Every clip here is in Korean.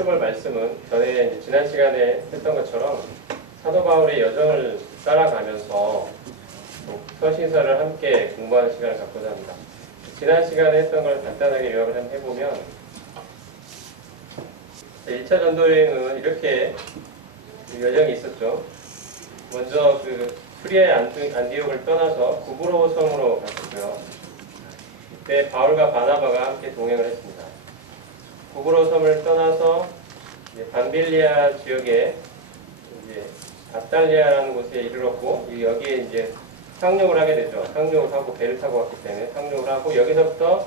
살펴볼 말씀은 전에 이제 지난 시간에 했던 것처럼 사도 바울의 여정을 따라가면서 서신서를 함께 공부하는 시간을 갖고자 합니다. 지난 시간에 했던 걸 간단하게 요약을 한번 해보면 1차 전도여행은 이렇게 여정이 있었죠. 먼저 수리아의 안디옥을 떠나서 구브로 성으로 갔었고요. 그때 바울과 바나바가 함께 동행을 했습니다. 구브로 섬을 떠나서 밤빌리아 지역에 이제 아탈리아라는 곳에 이르렀고, 여기에 이제 상륙을 하게 되죠. 상륙을 하고 배를 타고 왔기 때문에 상륙을 하고, 여기서부터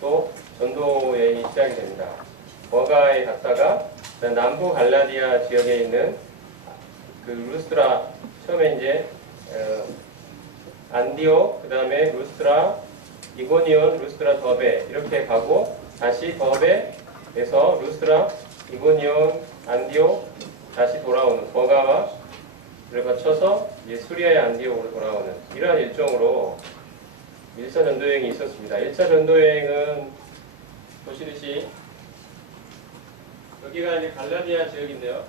또 전도 여행이 시작이 됩니다. 버가에 갔다가 남부 갈라디아 지역에 있는 루스트라, 처음에 이제 안디옥, 그 다음에 루스트라, 이고니온, 루스트라, 더베 이렇게 가고, 다시 더베에서 루스트라, 이고니온, 안디옥 다시 돌아오는, 버가를 거쳐서 이제 수리아의 안디옥으로 돌아오는 이러한 일정으로 1차 전도여행이 있었습니다. 1차 전도여행은 보시듯이 여기가 이제 갈라디아 지역인데요.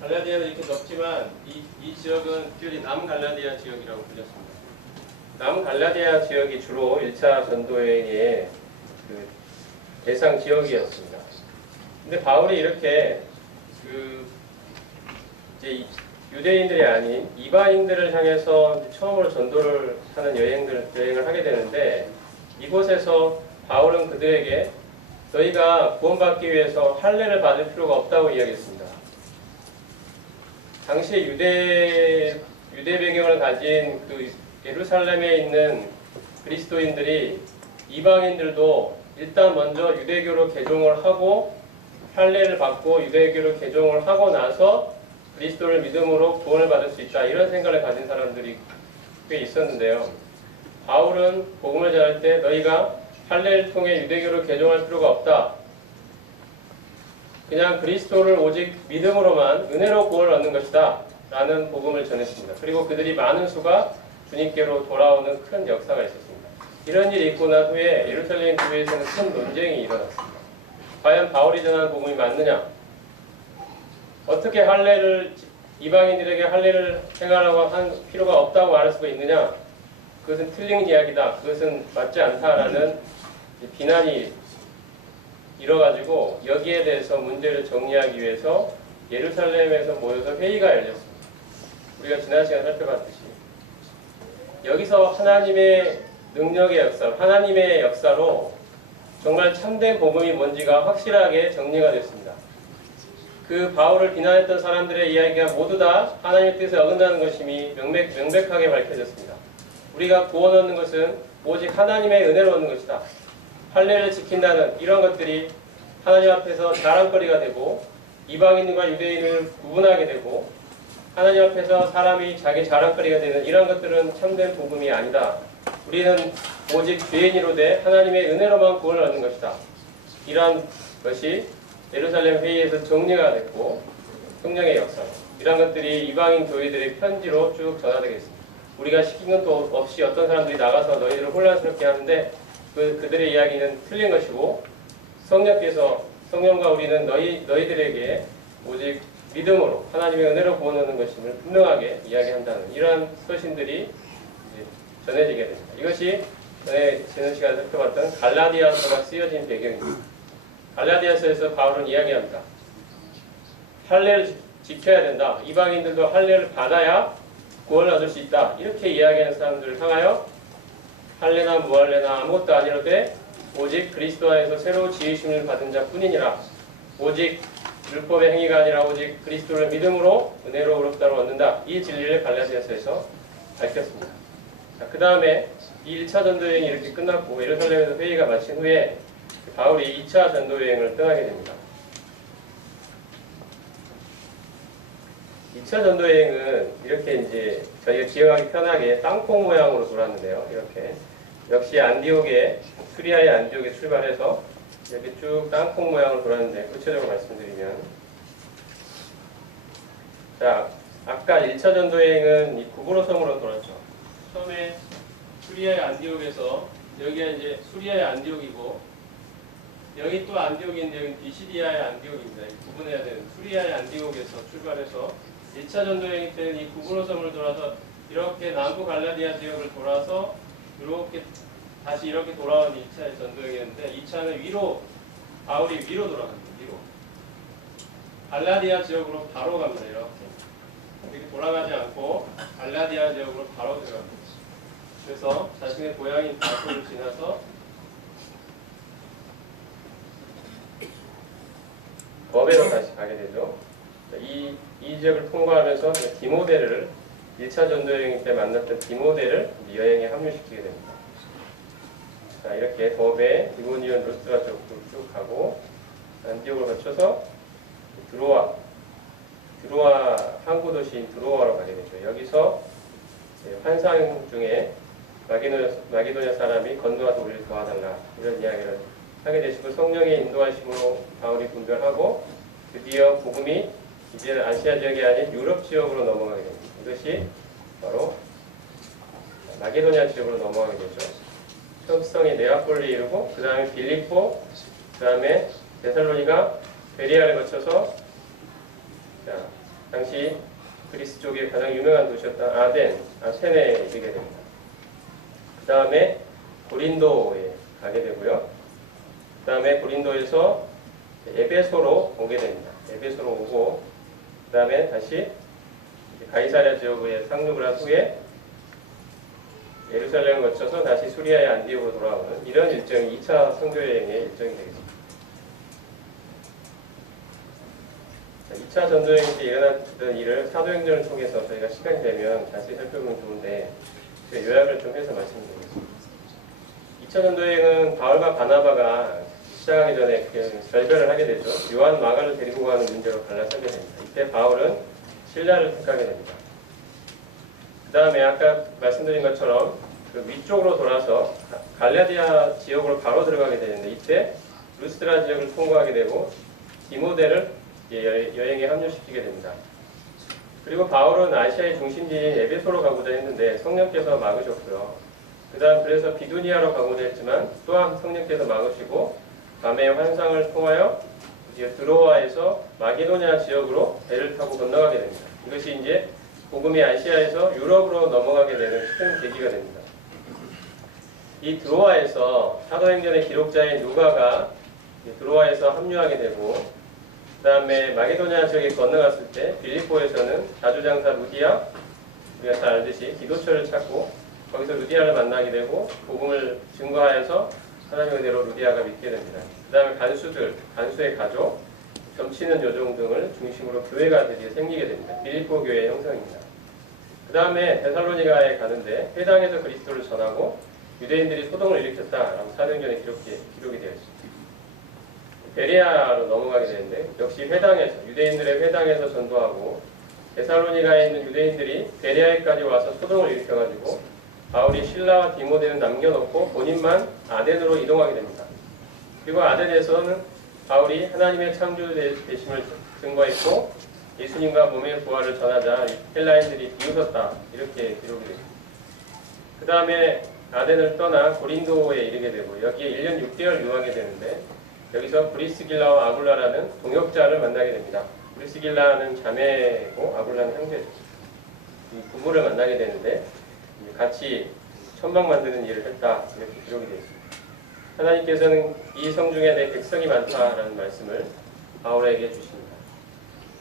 갈라디아는 이렇게 넓지만 이 지역은 특별히 남갈라디아 지역이라고 불렸습니다. 남갈라디아 지역이 주로 1차 전도여행의 대상 지역이었습니다. 근데 바울이 이렇게 이제 유대인들이 아닌 이방인들을 향해서 처음으로 전도를 하는 여행을 하게 되는데, 이곳에서 바울은 그들에게 너희가 구원받기 위해서 할례를 받을 필요가 없다고 이야기했습니다. 당시 유대 배경을 가진 예루살렘에 있는 그리스도인들이 이방인들도 일단 먼저 유대교로 개종을 하고 할례를 받고 유대교로 개종을 하고 나서 그리스도를 믿음으로 구원을 받을 수 있다, 이런 생각을 가진 사람들이 꽤 있었는데요. 바울은 복음을 전할 때 너희가 할례를 통해 유대교로 개종할 필요가 없다, 그냥 그리스도를 오직 믿음으로만 은혜로 구원을 얻는 것이다 라는 복음을 전했습니다. 그리고 그들이 많은 수가 주님께로 돌아오는 큰 역사가 있었습니다. 이런 일이 있고 난 후에 예루살렘 교회에서는 큰 논쟁이 일어났습니다. 과연 바울이 전하는 복음이 맞느냐? 어떻게 이방인들에게 할례를 행하라고 한 필요가 없다고 말할 수가 있느냐? 그것은 틀린 이야기다, 그것은 맞지 않다라는 비난이 일어가지고, 여기에 대해서 문제를 정리하기 위해서 예루살렘에서 모여서 회의가 열렸습니다. 우리가 지난 시간에 살펴봤듯이 여기서 하나님의 능력의 역사, 하나님의 역사로 정말 참된 복음이 뭔지가 확실하게 정리가 됐습니다. 바울을 비난했던 사람들의 이야기가 모두 다 하나님의 뜻에 어긋나는 것임이 명백하게 밝혀졌습니다. 우리가 구원 얻는 것은 오직 하나님의 은혜로 얻는 것이다. 할례를 지킨다는 이런 것들이 하나님 앞에서 자랑거리가 되고, 이방인과 유대인을 구분하게 되고, 하나님 앞에서 사람이 자기 자랑거리가 되는 이런 것들은 참된 복음이 아니다. 우리는 오직 죄인으로 돼 하나님의 은혜로만 구원을 얻는 것이다. 이러한 것이 예루살렘 회의에서 정리가 됐고, 성령의 역사로 이런 것들이 이방인 교회들의 편지로 쭉 전하되겠습니다. 우리가 시킨 것도 없이 어떤 사람들이 나가서 너희들을 혼란스럽게 하는데 그들의 이야기는 틀린 것이고, 성령과 우리는 너희들에게 오직 믿음으로 하나님의 은혜로 구원 얻는 것임을 분명하게 이야기한다는 이러한 서신들이 전해지게 됩니다. 이것이 전에 지난 시간에 살펴봤던 갈라디아서가 쓰여진 배경입니다. 갈라디아서에서 바울은 이야기합니다. 할례를 지켜야 된다. 이방인들도 할례를 받아야 구원을 얻을 수 있다. 이렇게 이야기하는 사람들을 향하여 할례나 무할례나 아무것도 아니로되 오직 그리스도 안에서 새로 지으심을 받은 자뿐이니라. 오직 율법의 행위가 아니라 오직 그리스도를 믿음으로 은혜로 의롭다로 얻는다. 이 진리를 갈라디아서에서 밝혔습니다. 그 다음에 이 1차 전도여행이 이렇게 끝났고 예루살렘에서 회의가 마친 후에 바울이 2차 전도여행을 떠나게 됩니다. 2차 전도여행은 이렇게 이제 저희가 기억하기 편하게 땅콩 모양으로 돌았는데요. 이렇게 역시 안디옥에, 수리아의 안디옥에 출발해서 이렇게 쭉 땅콩 모양으로 돌았는데, 구체적으로 말씀드리면, 자, 아까 1차 전도여행은 이 구브로 섬으로 돌았죠. 처음에 수리아의 안디옥에서, 여기가 이제 수리아의 안디옥이고, 여기 또 안디옥인데 여기 비시디아의 안디옥입니다. 구분해야 되는 수리아의 안디옥에서 출발해서 1차 전도여행 때는 이 구브로섬을 돌아서 이렇게 남부 갈라디아 지역을 돌아서 이렇게 다시 이렇게 돌아온 1차 전도여행이었는데 2차는 위로 바울이 위로 돌아갑니다. 위로 갈라디아 지역으로 바로 갑니다. 이렇게 돌아가지 않고 갈라디아 지역으로 바로 들어갑니다. 그래서 자신의 고향인 바울을 지나서 더베로 다시 가게 되죠. 이 지역을 통과하면서 디모데를 1차 전도여행 때 만났던 디모데를 여행에 합류시키게 됩니다. 자, 이렇게 더베, 디모니온, 루스트라 쪽으로 쭉 가고 안디옥을 거쳐서 드로아 항구 도시인 드로아로 가게 되죠. 여기서 환상 중에 마게도냐 사람이 건너와서 우리를 도와달라 이런 이야기를 하게 되시고 성령의 인도하심으로 바울이 분별하고 드디어 복음이 이제는 아시아 지역이 아닌 유럽 지역으로 넘어가게 됩니다. 이것이 바로 마게도냐 지역으로 넘어가게 되죠. 처음 시성이 네아폴리에 이르고 그 다음에 빌립보, 그 다음에 데살로니가, 베리아를 거쳐서 자, 당시 그리스 쪽에 가장 유명한 도시였던 아테네에 이르게 됩니다. 그 다음에 고린도에 가게 되고요. 그 다음에 고린도에서 에베소로 오게 됩니다. 에베소로 오고 그 다음에 다시 가이사랴 지역에 상륙을 한 후에 예루살렘을 거쳐서 다시 수리아의 안디옥으로 돌아오는 이런 일정이 2차 선교여행의 일정이 되겠습니다. 2차 전도여행 때 일어났던 일을 사도행전을 통해서 저희가 시간이 되면 자세히 살펴보면 좋은데 제가 요약을 좀 해서 말씀드리겠습니다. 2차 전도여행은 바울과 바나바가 시작하기 전에 결별을 하게 되죠. 요한 마가를 데리고 가는 문제로 갈라서게 됩니다. 이때 바울은 신라를 택하게 됩니다. 그 다음에 아까 말씀드린 것처럼 그 위쪽으로 돌아서 갈라디아 지역으로 바로 들어가게 되는데 이때 루스드라 지역을 통과하게 되고 디모데를 여행에 합류시키게 됩니다. 그리고 바울은 아시아의 중심지인 에베소로 가고자 했는데 성령께서 막으셨고요. 그 다음 그래서 비두니아로 가고자 했지만 또한 성령께서 막으시고 밤의 환상을 통하여 드로아에서 마게도냐 지역으로 배를 타고 건너가게 됩니다. 이것이 이제 복음이 아시아에서 유럽으로 넘어가게 되는 큰 계기가 됩니다. 이 드로아에서 사도행전의 기록자인 누가가 드로아에서 합류하게 되고 그 다음에 마게도냐 지역에 건너갔을 때 빌립보에서는 자주장사 루디아 우리가 잘 알듯이 기도처를 찾고 거기서 루디아를 만나게 되고 복음을 증거하여서 하나님의 은혜로 루디아가 믿게 됩니다. 그 다음에 간수의 가족, 점치는 요종 등을 중심으로 교회가 드디어 생기게 됩니다. 빌립보 교회의 형성입니다. 그 다음에 데살로니가에 가는데 회당에서 그리스도를 전하고 유대인들이 소동을 일으켰다라고 사도행전에 기록이 되어 있습니다. 베레아로 넘어가게 되는데 역시 유대인들의 회당에서 전도하고 데살로니가에 있는 유대인들이 베레아에까지 와서 소동을 일으켜가지고 바울이 신라와 디모데는 남겨놓고 본인만 아덴으로 이동하게 됩니다. 그리고 아덴에서는 바울이 하나님의 창조 되심을 증거했고 예수님과 몸의 부활을 전하자 헬라인들이 비웃었다 이렇게 기록이 됩니다. 그 다음에 아덴을 떠나 고린도에 이르게 되고 여기에 1년 6개월 유하게 되는데 여기서 브리스길라와 아굴라라는 동역자를 만나게 됩니다. 브리스길라는 자매고 아굴라는 형제죠. 이 부부를 만나게 되는데 같이 천막 만드는 일을 했다 이렇게 기록이 되어 있습니다. 하나님께서는 이 성 중에 내 백성이 많다라는 말씀을 바울에게 주십니다.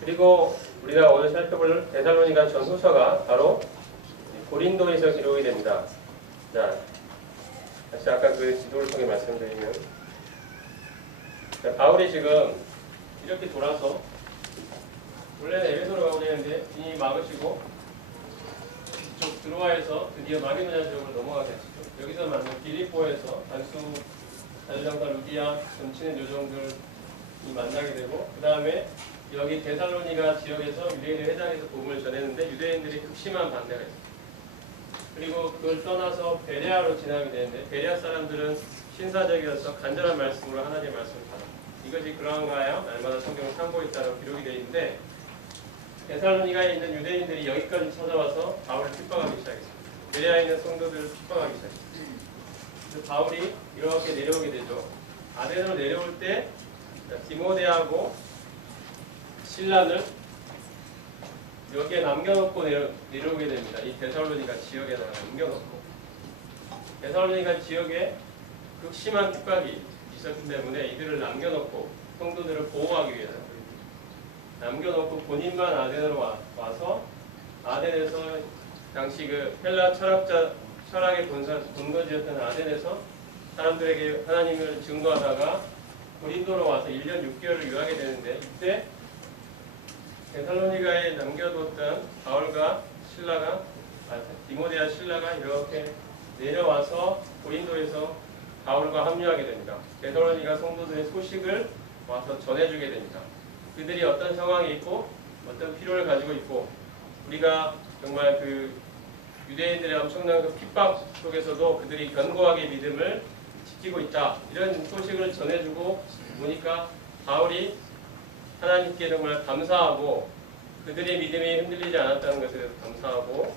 그리고 우리가 오늘 살펴볼 데살로니가 전후서가 바로 고린도에서 기록이 됩니다. 자, 다시 아까 그 지도를 통해 말씀드리면 바울이 지금 이렇게 돌아서 원래는 에베소로 가고자 했는데 이 막으시고 이쪽 드로아에서 드디어 마게도냐 지역으로 넘어가게 했죠. 여기서 만난 빌립보에서 자주장사 루디아, 점치는 요정들이 만나게 되고 그 다음에 여기 데살로니가 지역에서 유대인의 회당에서 복음을 전했는데 유대인들이 극심한 반대가 있습니다. 그리고 그걸 떠나서 베레아로 지나게 되는데 베레아 사람들은 신사적이어서 간절한 말씀으로 하나님의 말씀을 받았습니다. 이것이 그러한가요? 날마다 성경을 참고했다고 기록이 되어 있는데 데살로니가에 있는 유대인들이 여기까지 찾아와서 바울을 핍박하기 시작했습니다. 베레아에 있는 성도들을 핍박하기 시작했습니다. 그래서 바울이 이렇게 내려오게 되죠. 아덴으로 내려올 때 디모데하고 신라를 여기에 남겨놓고 내려오게 됩니다. 이 데살로니가 지역에다가 남겨놓고, 데살로니가 지역에 극심한 핍박이 있었기 때문에 이들을 남겨놓고 성도들을 보호하기 위해서 남겨놓고 본인만 아덴으로 와서 아덴에서 당시 그 헬라 철학의 본거지였던 아덴에서 사람들에게 하나님을 증거하다가 고린도로 와서 1년 6개월을 유하게 되는데, 이때 데살로니가에 남겨뒀던 바울과 신라가 디모데와 신라가 이렇게 내려와서 고린도에서 바울과 합류하게 됩니다. 데살로니가 성도들의 소식을 와서 전해주게 됩니다. 그들이 어떤 상황에 있고 어떤 필요를 가지고 있고, 우리가 정말 그 유대인들의 엄청난 그 핍박 속에서도 그들이 견고하게 믿음을 지키고 있다, 이런 소식을 전해주고 보니까 바울이 하나님께 정말 감사하고, 그들의 믿음이 흔들리지 않았다는 것에 대해서 감사하고,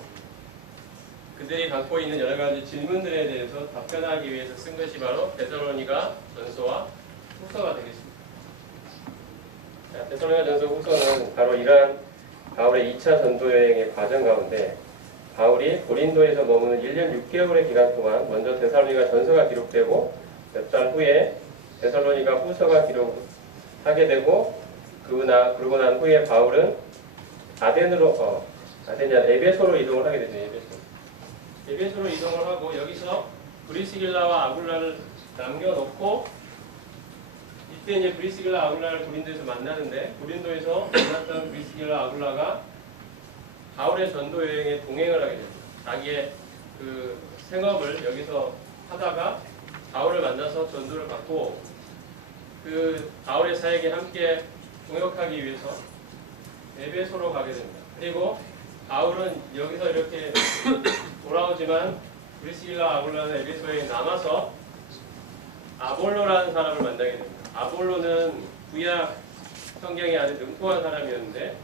그들이 갖고 있는 여러 가지 질문들에 대해서 답변하기 위해서 쓴 것이 바로 데살로니가 전서와 후서가 되겠습니다. 데살로니가 전서 후서는 바로 이러한 바울의 2차 전도 여행의 과정 가운데 바울이 고린도에서 머무는 1년 6개월의 기간 동안 먼저 데살로니가 전서가 기록되고, 몇 달 후에 데살로니가 후서가 기록하게 되고, 그러고 난 후에 바울은 에베소로 이동을 하게 되죠. 에베소로 이동을 하고, 여기서 브리스길라와 아굴라를 남겨놓고, 이때 이제 브리스길라 아굴라를 고린도에서 만나는데, 고린도에서 만났던 브리스길라 아굴라가 바울의 전도 여행에 동행을 하게 됩니다. 자기의 그 생업을 여기서 하다가 바울을 만나서 전도를 받고, 그 바울의 사역에 함께 동역하기 위해서 에베소로 가게 됩니다. 그리고 바울은 여기서 이렇게 돌아오지만 브리스길라 아굴라는 에베소에 남아서 아볼로라는 사람을 만나게 됩니다. 아볼로는 구약 성경에 아주 능통한 사람이었는데,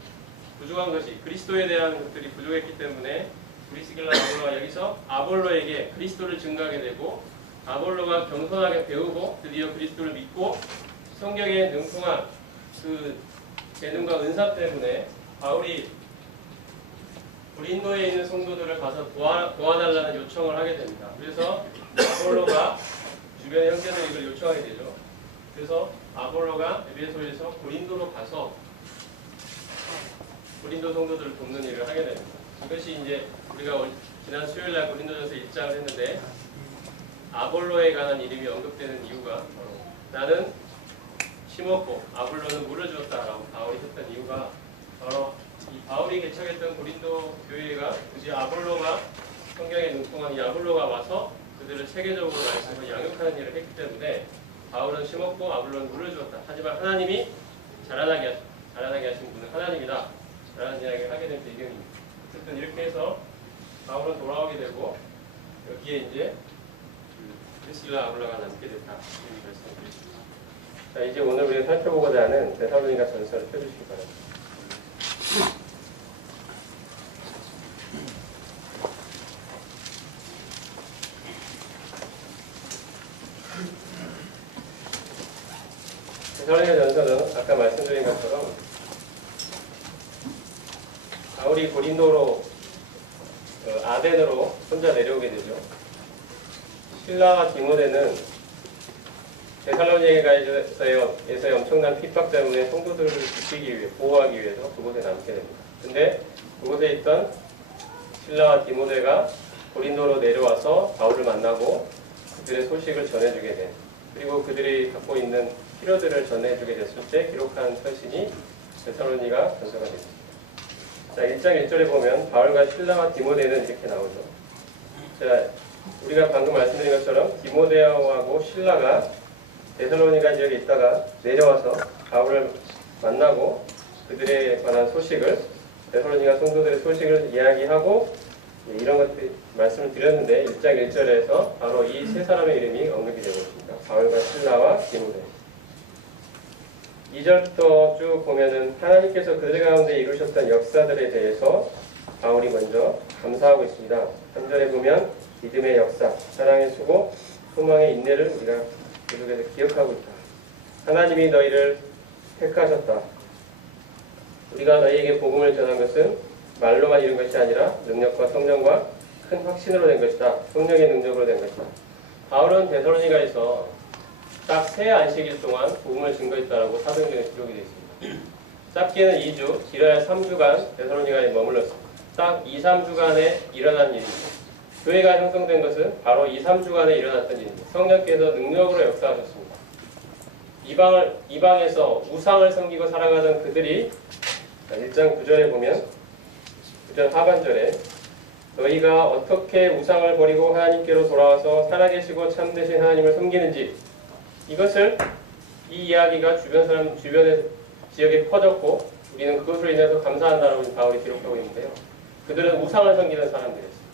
부족한 것이 그리스도에 대한 것들이 부족했기 때문에 브리스길라 아볼로가 여기서 아볼로에게 그리스도를 증거하게 되고, 아볼로가 겸손하게 배우고 드디어 그리스도를 믿고 성경에 능통한 그 재능과 은사 때문에 바울이 고린도에 있는 성도들을 가서 도와달라는 요청을 하게 됩니다. 그래서 아볼로가 주변의 형제들이 이걸 요청하게 되죠. 그래서 아볼로가 에베소에서 고린도로 가서 고린도 성도들을 돕는 일을 하게 됩니다. 이것이 이제 우리가 지난 수요일날 고린도전서 1장을 했는데, 아볼로에 관한 이름이 언급되는 이유가 나는 심었고 아볼로는 물을 주었다라고 바울이 했던 이유가 바로 이 바울이 개척했던 고린도 교회가 굳이 아볼로가 성경에 능통한 이 아볼로가 와서 그들을 체계적으로 말씀을 양육하는 일을 했기 때문에 바울은 심었고 아볼로는 물을 주었다. 하지만 하나님이 자라나게 하신 분은 하나님이다 라는 이야기를 하게 된 배경입니다. 어쨌든 이렇게 해서 바울은 돌아오게 되고, 여기에 이제 브리스길라 아굴라가 남게 됐다, 이런 말씀드리겠습니다. 자, 이제 오늘 우리가 살펴보고자 하는 데살로니가 전서를 펴주시기 바랍니다. 데살로니가 전서는 아까 말씀드린 것처럼 바울이 고린도로 아덴으로 혼자 내려오게 되죠. 신라와 디모데는 데살로니가에서의 엄청난 핍박 때문에 성도들을 지키기 위해, 보호하기 위해서 그곳에 남게 됩니다. 근데 그곳에 있던 신라와 디모데가 고린도로 내려와서 바울을 만나고 그들의 소식을 전해주게 된, 그리고 그들이 갖고 있는 필요들을 전해주게 됐을 때 기록한 서신이 데살로니가 전서가 됩니다. 자, 1장 1절에 보면 바울과 신라와 디모데는 이렇게 나오죠. 자, 우리가 방금 말씀드린 것처럼 디모데하고 신라가 데살로니가 지역에 있다가 내려와서 바울을 만나고 그들에 관한 소식을, 데살로니가 성도들의 소식을 이야기하고 이런 것들 말씀을 드렸는데, 1장 1절에서 바로 이 세 사람의 이름이 언급이 되고 있습니다. 바울과 신라와 디모데. 2절부터 쭉 보면은 하나님께서 그들 가운데 이루셨던 역사들에 대해서 바울이 먼저 감사하고 있습니다. 3절에 보면 믿음의 역사, 사랑의 수고, 소망의 인내를 우리가 계속해서 기억하고 있다. 하나님이 너희를 택하셨다. 우리가 너희에게 복음을 전한 것은 말로만 이룬 것이 아니라 능력과 성령과 큰 확신으로 된 것이다. 성령의 능력으로 된 것이다. 바울은 데살로니가에서 딱 3안식일 동안 복음을 증거했다라고 사도행전에 기록이 되어 있습니다. 짧게는 2주, 길어야 3주간 데살로니가에 머물렀습니다. 딱 2, 3주간에 일어난 일입니다. 교회가 형성된 것은 바로 2, 3주간에 일어났던 일입니다. 성령께서 능력으로 역사하셨습니다. 이방에서 우상을 섬기고 살아가던 그들이 1장 9절에 보면 9절 하반절에 너희가 어떻게 우상을 버리고 하나님께로 돌아와서 살아계시고 참되신 하나님을 섬기는지 이것을 이 이야기가 주변의 지역에 퍼졌고 우리는 그것으로 인해서 감사한다라고 바울이 기록하고 있는데요. 그들은 우상을 섬기는 사람들이었습니다.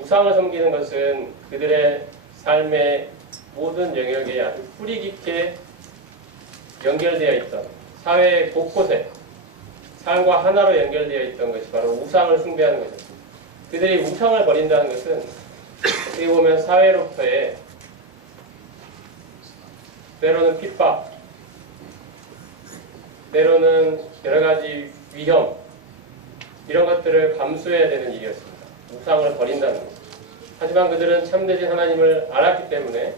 우상을 섬기는 것은 그들의 삶의 모든 영역에 아주 뿌리 깊게 연결되어 있던 사회 곳곳에 삶과 하나로 연결되어 있던 것이 바로 우상을 숭배하는 것이었습니다. 그들이 우상을 버린다는 것은 어떻게 보면 사회로부터의 때로는 핍박, 때로는 여러 가지 위험 이런 것들을 감수해야 되는 일이었습니다. 우상을 버린다는 것. 하지만 그들은 참되신 하나님을 알았기 때문에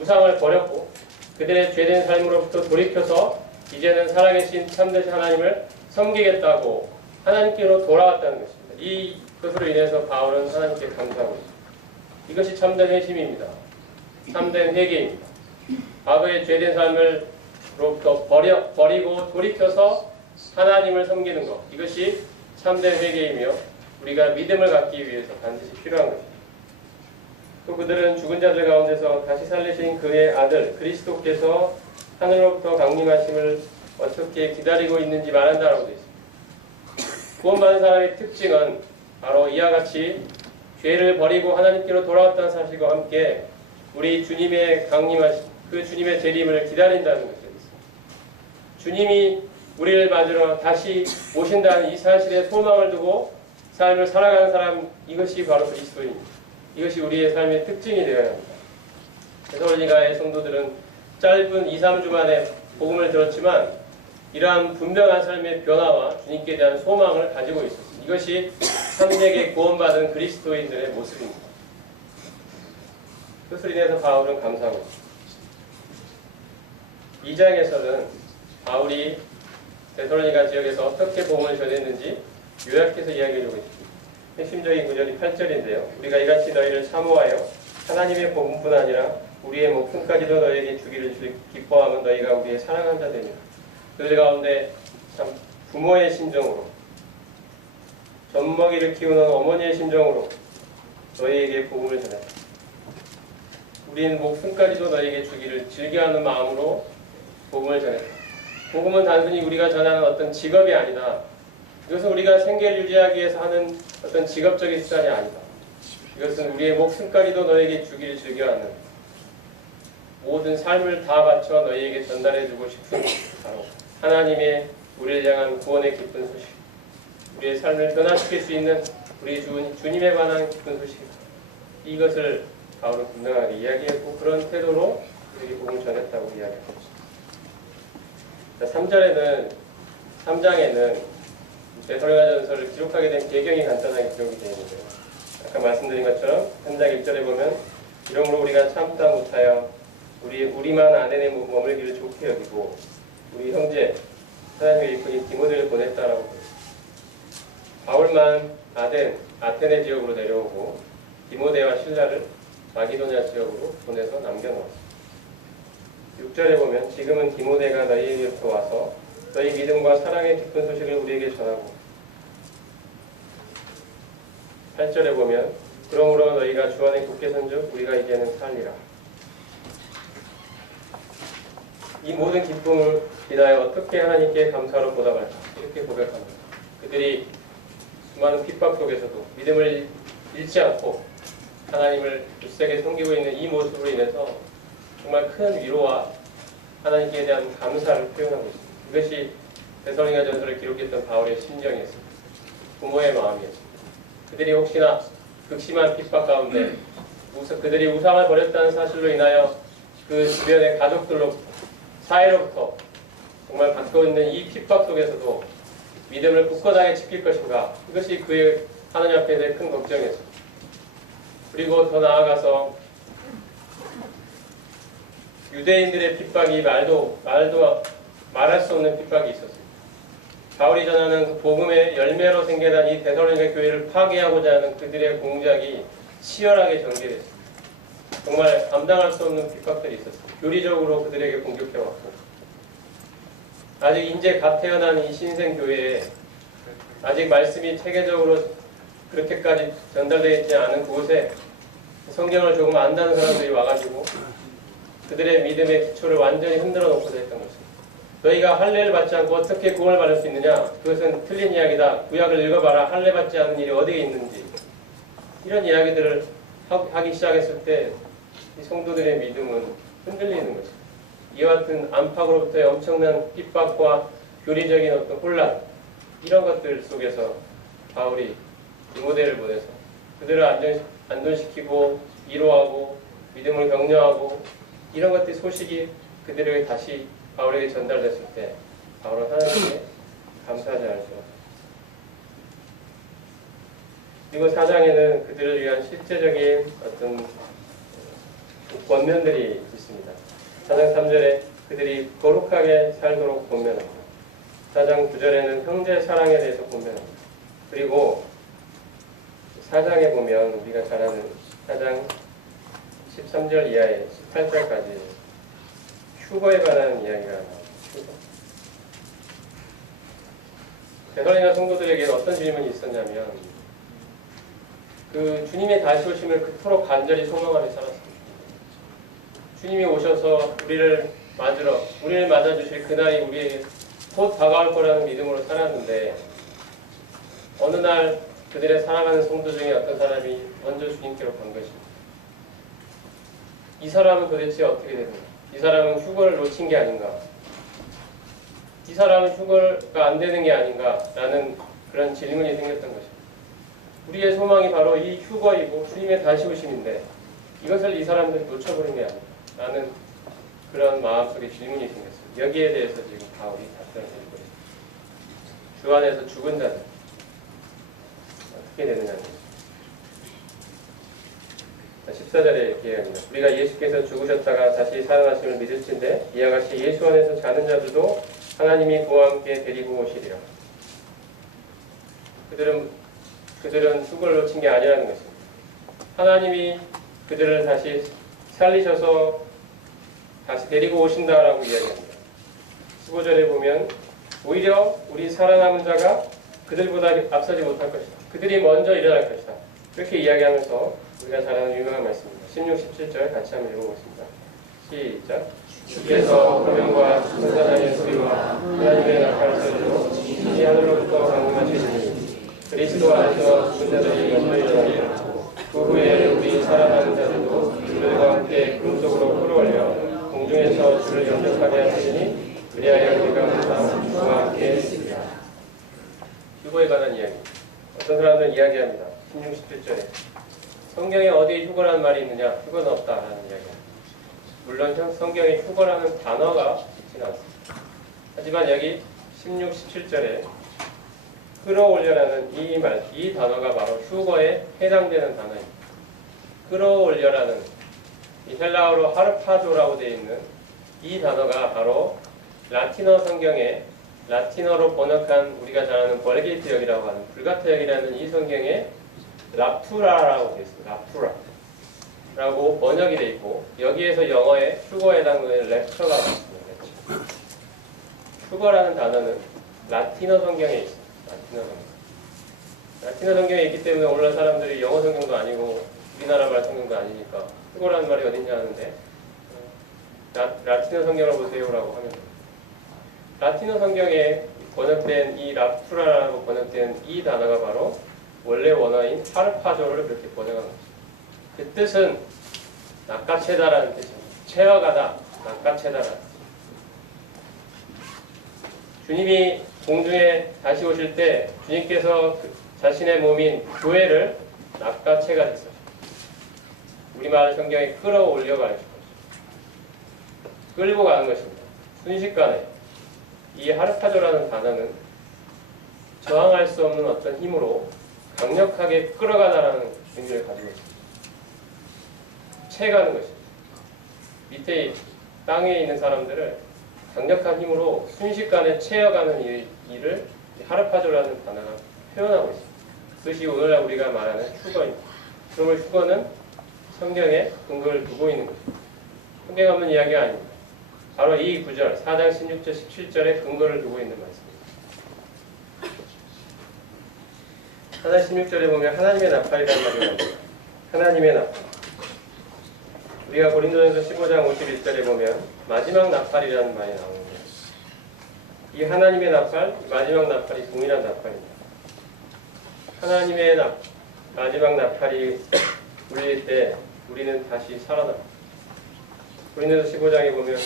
우상을 버렸고 그들의 죄된 삶으로부터 돌이켜서 이제는 살아계신 참되신 하나님을 섬기겠다고 하나님께로 돌아왔다는 것입니다. 이것으로 인해서 바울은 하나님께 감사하고 있습니다. 이것이 참된 회심입니다. 참된 회개입니다. 과거의 죄된 삶을로부터 버리고 돌이켜서 하나님을 섬기는 것. 이것이 참된 회개이며 우리가 믿음을 갖기 위해서 반드시 필요한 것입니다. 또 그들은 죽은 자들 가운데서 다시 살리신 그의 아들 그리스도께서 하늘로부터 강림하심을 어떻게 기다리고 있는지 말한다라고 되어 있습니다. 구원받은 사람의 특징은 바로 이와 같이 죄를 버리고 하나님께로 돌아왔다는 사실과 함께 우리 주님의 강림하심, 그 주님의 재림을 기다린다는 것입니다. 주님이 우리를 맞으러 다시 오신다는 이 사실에 소망을 두고 삶을 살아가는 사람, 이것이 바로 그리스도입니다. 이것이 우리의 삶의 특징이 되어야 합니다. 데살로니가의 성도들은 짧은 2, 3주 만에 복음을 들었지만 이러한 분명한 삶의 변화와 주님께 대한 소망을 가지고 있었습니다. 이것이 참되게 구원받은 그리스도인들의 모습입니다. 그것을 인해서 바울은 감사하고 있습니다. 2장에서는 바울이 데살로니가 지역에서 어떻게 복음을 전했는지 요약해서 이야기해주고 있습니다. 핵심적인 구절이 8절인데요. 우리가 이같이 너희를 사모하여 하나님의 복음뿐 아니라 우리의 목숨까지도 너희에게 주기를 기뻐하면 너희가 우리의 사랑한 자 되니라. 그들 가운데 참 부모의 심정으로 젖먹이를 키우는 어머니의 심정으로 너희에게 복음을 전했다. 우리는 목숨까지도 너희에게 주기를 즐겨하는 마음으로 복음을 전했다. 복음은 단순히 우리가 전하는 어떤 직업이 아니다. 이것은 우리가 생계를 유지하기 위해서 하는 어떤 직업적인 수단이 아니다. 이것은 우리의 목숨까지도 너에게 주기를 즐겨하는 모든 삶을 다 바쳐 너희에게 전달해주고 싶은 바로 하나님의 우리를 향한 구원의 기쁜 소식, 우리의 삶을 변화시킬 수 있는 우리 주님에 관한 기쁜 소식이다. 이것을 바울은 분명하게 이야기했고 그런 태도로 우리에게 복음을 전했다고 이야기합니다. 3장에는 데살로니가전서를 기록하게 된 배경이 간단하게 기록이 되어 있는데요. 아까 말씀드린 것처럼 3장 1절에 보면 이러므로 우리가 참다 못하여 우리만 아덴에 머물기를 좋게 여기고 우리 형제 하나님의 일꾼인 디모데를 보냈다라고 보여요. 바울만 아테네 지역으로 내려오고 디모데와 실라를 마기도냐 지역으로 보내서 남겨놓았습니다. 6절에 보면 지금은 디모데가 너희에게부터 와서 너희 믿음과 사랑의 기쁜 소식을 우리에게 전하고 8절에 보면 그러므로 너희가 주 안에 굳게 선즉 우리가 이제는 살리라. 이 모든 기쁨을 인하여 어떻게 하나님께 감사로 보답할까 이렇게 고백합니다. 그들이 수많은 핍박 속에서도 믿음을 잃지 않고 하나님을 굳세게 섬기고 있는 이 모습으로 인해서 정말 큰 위로와 하나님께 대한 감사를 표현하고 있습니다. 이것이 데살로니가전서를 기록했던 바울의 심정이었습니다. 부모의 마음이었습니다. 그들이 혹시나 극심한 핍박 가운데 그들이 우상을 버렸다는 사실로 인하여 그 주변의 가족들로 사회로부터 정말 받고 있는 이 핍박 속에서도 믿음을 굳건하게 지킬 것인가, 이것이 그의 하나님 앞에서의 큰 걱정이었습니다. 그리고 더 나아가서 유대인들의 핍박이 말도 말할 수 없는 핍박이 있었습니다. 바울이 전하는 그 복음의 열매로 생겨난 이 데살로니가 교회를 파괴하고자 하는 그들의 공작이 치열하게 전개됐습니다. 정말 감당할 수 없는 핍박들이 있었습니다. 교리적으로 그들에게 공격해왔고, 아직 이제 갓 태어난 이 신생 교회에 아직 말씀이 체계적으로 그렇게까지 전달되어 있지 않은 곳에 성경을 조금 안다는 사람들이 와가지고 그들의 믿음의 기초를 완전히 흔들어 놓고자 했던 것입니다. 너희가 할례를 받지 않고 어떻게 구원을 받을 수 있느냐? 그것은 틀린 이야기다. 구약을 읽어봐라. 할례 받지 않은 일이 어디에 있는지. 이런 이야기들을 하기 시작했을 때 이 성도들의 믿음은 흔들리는 것입니다. 이와 같은 안팎으로부터의 엄청난 핍박과 교리적인 어떤 혼란, 이런 것들 속에서 바울이 디모데를 보내서 그들을 안전시키고 위로하고 믿음을 격려하고, 이런 것들 소식이 그들에게 다시 바울에게 전달됐을 때 바울은 하나님께 감사하지 않을 수 없습니다. 그리고 4장에는 그들을 위한 실제적인 어떤 권면들이 있습니다. 4장 3절에 그들이 거룩하게 살도록 권면합니다. 4장 9절에는 형제 사랑에 대해서 권면합니다. 그리고 4장에 보면 우리가 잘 아는 4장 13절 이하에 18절까지 휴거에 관한 이야기가 나옵니다. 휴거. 데살로니가 성도들에게 어떤 질문이 있었냐면, 그 주님의 다시 오심을 그토록 간절히 소망하며 살았습니다. 주님이 오셔서 우리를 맞아주실 그날이 우리에게 곧 다가올 거라는 믿음으로 살았는데, 어느 날 그들의 사랑하는 성도 중에 어떤 사람이 먼저 주님께로 간 것입니다. 이 사람은 도대체 어떻게 되는가? 이 사람은 휴거를 놓친 게 아닌가? 이 사람은 휴거가 안 되는 게 아닌가라는 그런 질문이 생겼던 것입니다. 우리의 소망이 바로 이 휴거이고 주님의 다시 오심인데 이것을 이 사람들이 놓쳐버린 게 아닌가? 라는 그런 마음속에 질문이 생겼습니다. 여기에 대해서 지금 바울이 답변을 드리고 있습니다. 주 안에서 죽은 자는 어떻게 되느냐는 14절에 이렇게 이야기합니다. 우리가 예수께서 죽으셨다가 다시 살아나심을 믿을진데 이와 같이 예수 안에서 자는 자들도 하나님이 그와 함께 데리고 오시리라. 그들은 휴거를 놓친 게 아니라는 것입니다. 하나님이 그들을 다시 살리셔서 다시 데리고 오신다라고 이야기합니다. 15절에 보면 오히려 우리 살아남은 자가 그들보다 앞서지 못할 것이다. 그들이 먼저 일어날 것이다. 이렇게 이야기하면서 우리가 잘 아는 유명한 말씀입니다. 16, 17절 같이 한번 읽어보겠습니다. 시작. 주께서 화면과 천사장의 소리와 하나님의 나팔 소리로 이 하늘로부터 강림하시니 그리스도 안에서 죽은 자들이 먼저 일어나리라. 그 후에 우리 살아남은 자들도 그들과 함께 구름속으로 끌어올려 공중에서 주를 영접하게 하시니 그리하여 우리가 항상 주와 함께 있으리라. 휴거에 관한 이야기. 어떤 사람들은 이야기합니다. 16, 17절에 성경에 어디에 휴거라는 말이 있느냐? 휴거는 없다라는 이야기입니다. 물론 성경에 휴거라는 단어가 있지는 않습니다. 하지만 여기 16, 17절에 끌어올려라는 이 단어가 바로 휴거에 해당되는 단어입니다. 끌어올려라는 이 헬라어로 하르파조라고 되어 있는 이 단어가 바로 라틴어 성경에 라틴어로 번역한 우리가 잘 아는 벌게이트역이라고 하는 불가타역이라는 이 성경에 라프라라고 되어 있습니다. 라프라라고 번역이 되어 있고 여기에서 영어에 휴거에 해당되는 렉처가 나왔습니다. 휴거라는 단어는 라틴어 성경에 있습니다. 라틴어 성경에 있기 때문에 오늘날 사람들이 영어 성경도 아니고 우리나라 말 성경도 아니니까 휴거라는 말이 어딨냐 하는데 라틴어 성경을 보세요라고 하면 라틴어 성경에 번역된 이 라프라라고 번역된 이 단어가 바로 원래 원어인 하르파조를 그렇게 번역한 것입니다. 그 뜻은 낚아채다라는 뜻입니다. 채어가다, 낚아채다라는 주님이 공중에 다시 오실 때 주님께서 자신의 몸인 교회를 낚아채가 됐어요. 우리말 성경에 끌어올려가는 것입니다. 끌고 가는 것입니다. 순식간에 이 하르파조라는 단어는 저항할 수 없는 어떤 힘으로 강력하게 끌어가다라는 의미를 가지고 있습니다. 채가는 것입니다. 밑에 땅 위에 있는 사람들을 강력한 힘으로 순식간에 채어가는 일을 하르파조라는 단어가 표현하고 있습니다. 그것이 오늘날 우리가 말하는 휴거입니다. 그러면 휴거는 성경에 근거를 두고 있는 것입니다. 성경에 없는 이야기가 아닙니다. 바로 이 구절 4장 16절 17절에 근거를 두고 있는 말씀입니다. 4장 16절에 보면 하나님의 나팔이라는 말이 나옵니다. 하나님의 나팔. 우리가 고린도전서 15장 51절에 보면 마지막 나팔이라는 말이 나오는데 이 하나님의 나팔, 마지막 나팔이 동일한 나팔입니다. 하나님의 마지막 나팔이 울릴 때 우리는 다시 살아납니다. 고린도전서 15장에 보면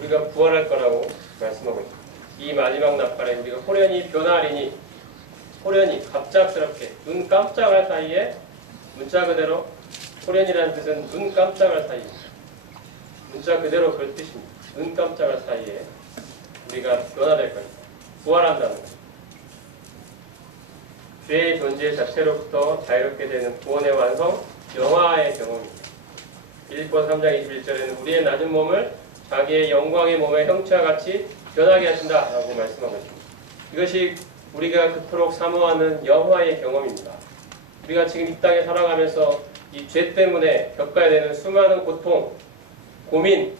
우리가 부활할 거라고 말씀하고 있습니다. 이 마지막 나팔에 우리가 호련히 변화하리니 호련히 갑작스럽게 눈 깜짝할 사이에 문자 그대로 호련이라는 뜻은 눈 깜짝할 사이입니다. 문자 그대로 그 뜻입니다. 눈 깜짝할 사이에 우리가 변화될 겁니다. 부활한다는 것입니다. 죄의 존재 자체로부터 자유롭게 되는 구원의 완성, 영화의 경험입니다. 빌립보서 3장 21절에는 우리의 낮은 몸을 자기의 영광의 몸의 형체와 같이 변하게 하신다라고 말씀하고 있습니다. 이것이 우리가 그토록 사모하는 영화의 경험입니다. 우리가 지금 이 땅에 살아가면서 이 죄 때문에 겪어야 되는 수많은 고통, 고민,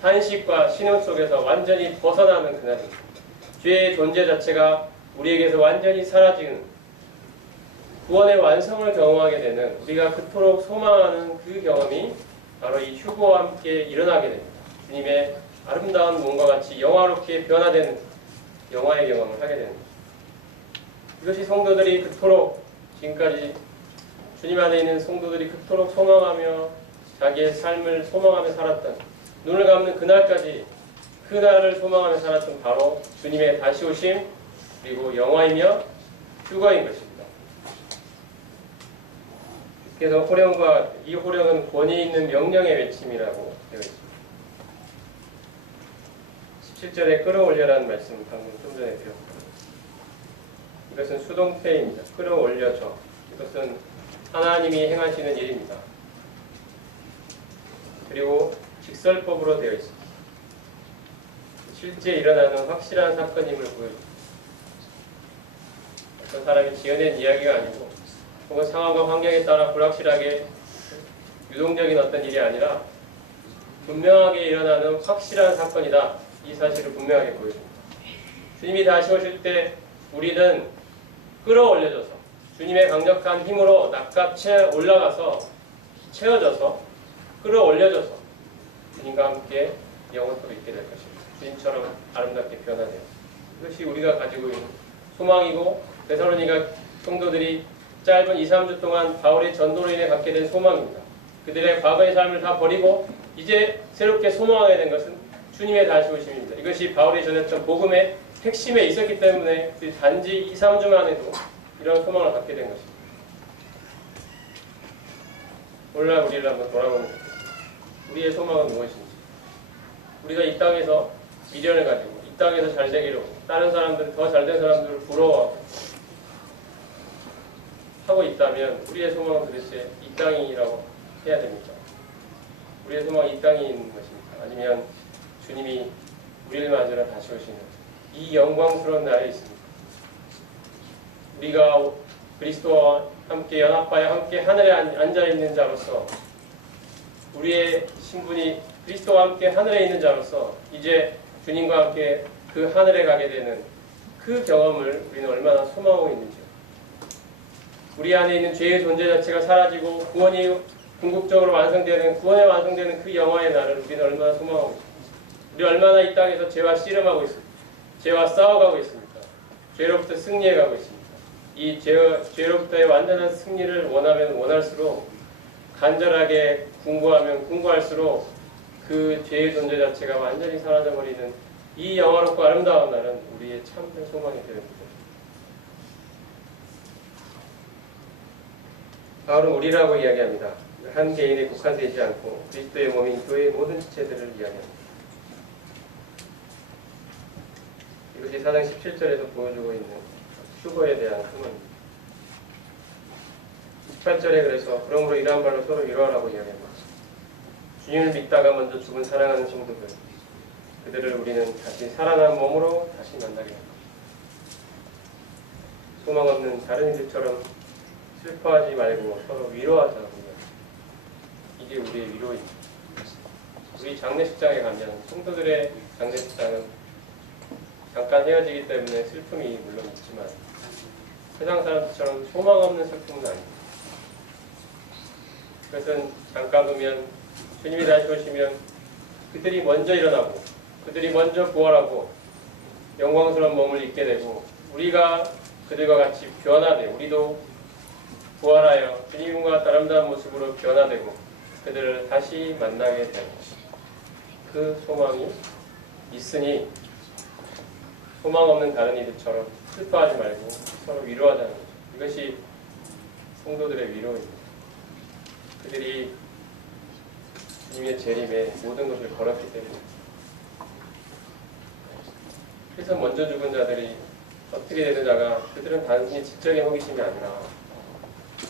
탄식과 신음 속에서 완전히 벗어나는 그날입니다. 죄의 존재 자체가 우리에게서 완전히 사라지는 구원의 완성을 경험하게 되는 우리가 그토록 소망하는 그 경험이 바로 이 휴거와 함께 일어나게 됩니다. 주님의 아름다운 몸과 같이 영화롭게 변화되는 영화의 경험을 하게 됩니다. 이것이 성도들이 그토록 지금까지 주님 안에 있는 성도들이 그토록 소망하며 자기의 삶을 소망하며 살았던 눈을 감는 그날까지 그날을 소망하며 살았던 바로 주님의 다시 오심 그리고 영화이며 휴거인 것입니다. 그래서 호령과 이 호령은 권위 있는 명령의 외침이라고 되어 있습니다. 17절에 끌어올려라는 말씀을 방금 좀 전에 드렸습니다. 이것은 수동태입니다. 끌어올려줘. 이것은 하나님이 행하시는 일입니다. 그리고 직설법으로 되어 있습니다. 실제 일어나는 확실한 사건임을 보여줍니다. 어떤 사람이 지어낸 이야기가 아니고 혹은 상황과 환경에 따라 불확실하게 유동적인 어떤 일이 아니라 분명하게 일어나는 확실한 사건이다. 이 사실을 분명하게 보여줍니다. 주님이 다시 오실 때 우리는 끌어올려져서 주님의 강력한 힘으로 낚아채 올라가서 채워져서 끌어올려져서 주님과 함께 영원토록 있게 될 것입니다. 주님처럼 아름답게 변화되어 이것이 우리가 가지고 있는 소망이고 데살로니가 성도들이 짧은 2-3주 동안 바울의 전도로 인해 갖게 된 소망입니다. 그들의 과거의 삶을 다 버리고 이제 새롭게 소망하게 된 것은 주님의 다시 오심입니다. 이것이 바울이 전했던 복음의 핵심에 있었기 때문에 단지 2-3주 만에도 이런 소망을 갖게 된 것입니다. 오늘날 우리를 한번 돌아보면 좋겠습니다. 우리의 소망은 무엇인지, 우리가 이 땅에서 미련을 가지고 이 땅에서 잘 되기로 다른 사람들 더 잘된 사람들을 부러워하고 하고 있다면 우리의 소망은 도대체 이 땅이라고 해야 됩니까? 우리의 소망은 이 땅에 있는 것입니까? 아니면 주님이 우리를 맞으러 다시 오시는 이 영광스러운 날에 있습니다. 우리가 그리스도와 함께 연합하여 함께 하늘에 앉아있는 자로서 우리의 신분이 그리스도와 함께 하늘에 있는 자로서 이제 주님과 함께 그 하늘에 가게 되는 그 경험을 우리는 얼마나 소망하고 있는지요. 우리 안에 있는 죄의 존재 자체가 사라지고 구원이 궁극적으로 완성되는 구원에 완성되는 그 영화의 날을 우리는 얼마나 소망하고 있습니까? 우리 얼마나 이 땅에서 죄와 씨름하고 있습니까? 죄와 싸워가고 있습니까? 죄로부터 승리해가고 있습니까? 이 죄로부터의 완전한 승리를 원하면 원할수록 간절하게 궁구하면 궁구할수록 그 죄의 존재 자체가 완전히 사라져버리는 이 영화롭고 아름다운 날은 우리의 참된 소망이 되는 바울은 우리라고 이야기합니다. 한 개인에 국한되지 않고 그리스도의 몸인 교회의 모든 지체들을 이야기합니다. 이것이 4장 17절에서 보여주고 있는 휴거에 대한 소망입니다. 18절에 그래서 그러므로 이러한 말로 서로 위로하라고 이야기합니다. 주님을 믿다가 먼저 죽은 사랑하는 성도들, 그들을 우리는 다시 살아난 몸으로 다시 만나게 합니다. 소망 없는 다른 이들처럼 슬퍼하지 말고 서로 위로하자고 합니다. 이게 우리의 위로입니다. 우리 장례식장에 가면 성도들의 장례식장은 잠깐 헤어지기 때문에 슬픔이 물론 있지만 세상 사람들처럼 소망 없는 슬픔은 아닙니다. 그것은 잠깐 오면 주님이 다시 오시면 그들이 먼저 일어나고 그들이 먼저 부활하고 영광스러운 몸을 입게 되고 우리가 그들과 같이 변화되고 우리도 부활하여 주님과 아름다운 모습으로 변화되고 그들을 다시 만나게 되는 것입니다. 그 소망이 있으니 소망 없는 다른 이들처럼 슬퍼하지 말고 서로 위로하자는 거죠. 이것이 성도들의 위로입니다. 그들이 주님의 재림에 모든 것을 걸었기 때문에 그래서 먼저 죽은 자들이 어떻게 되느냐가 그들은 단순히 지적인 호기심이 아니라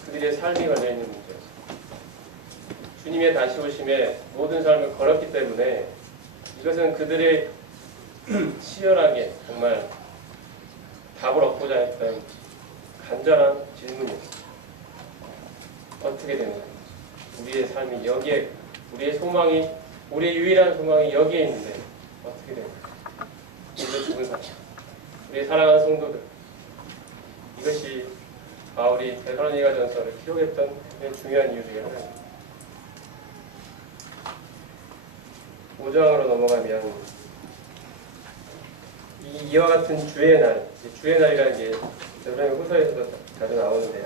그들의 삶이 걸려있는 문제였어요. 주님의 다시 오심에 모든 삶을 걸었기 때문에 이것은 그들의 치열하게 정말 답을 얻고자 했던 간절한 질문이었어요. 어떻게 되느냐? 우리의 삶이 여기에, 우리의 소망이, 우리의 유일한 소망이 여기에 있는데 어떻게 되느냐? 먼저 죽은 사람, 우리의 사랑하는 성도들, 이것이 바울이 데살로니가 전서를 기록했던 굉장히 중요한 이유 중에 하나입니다. 5장으로 넘어가면 이와 같은 주의 날, 주의 날이라는 게 데살로니가 후서에서도 자주 나오는데요.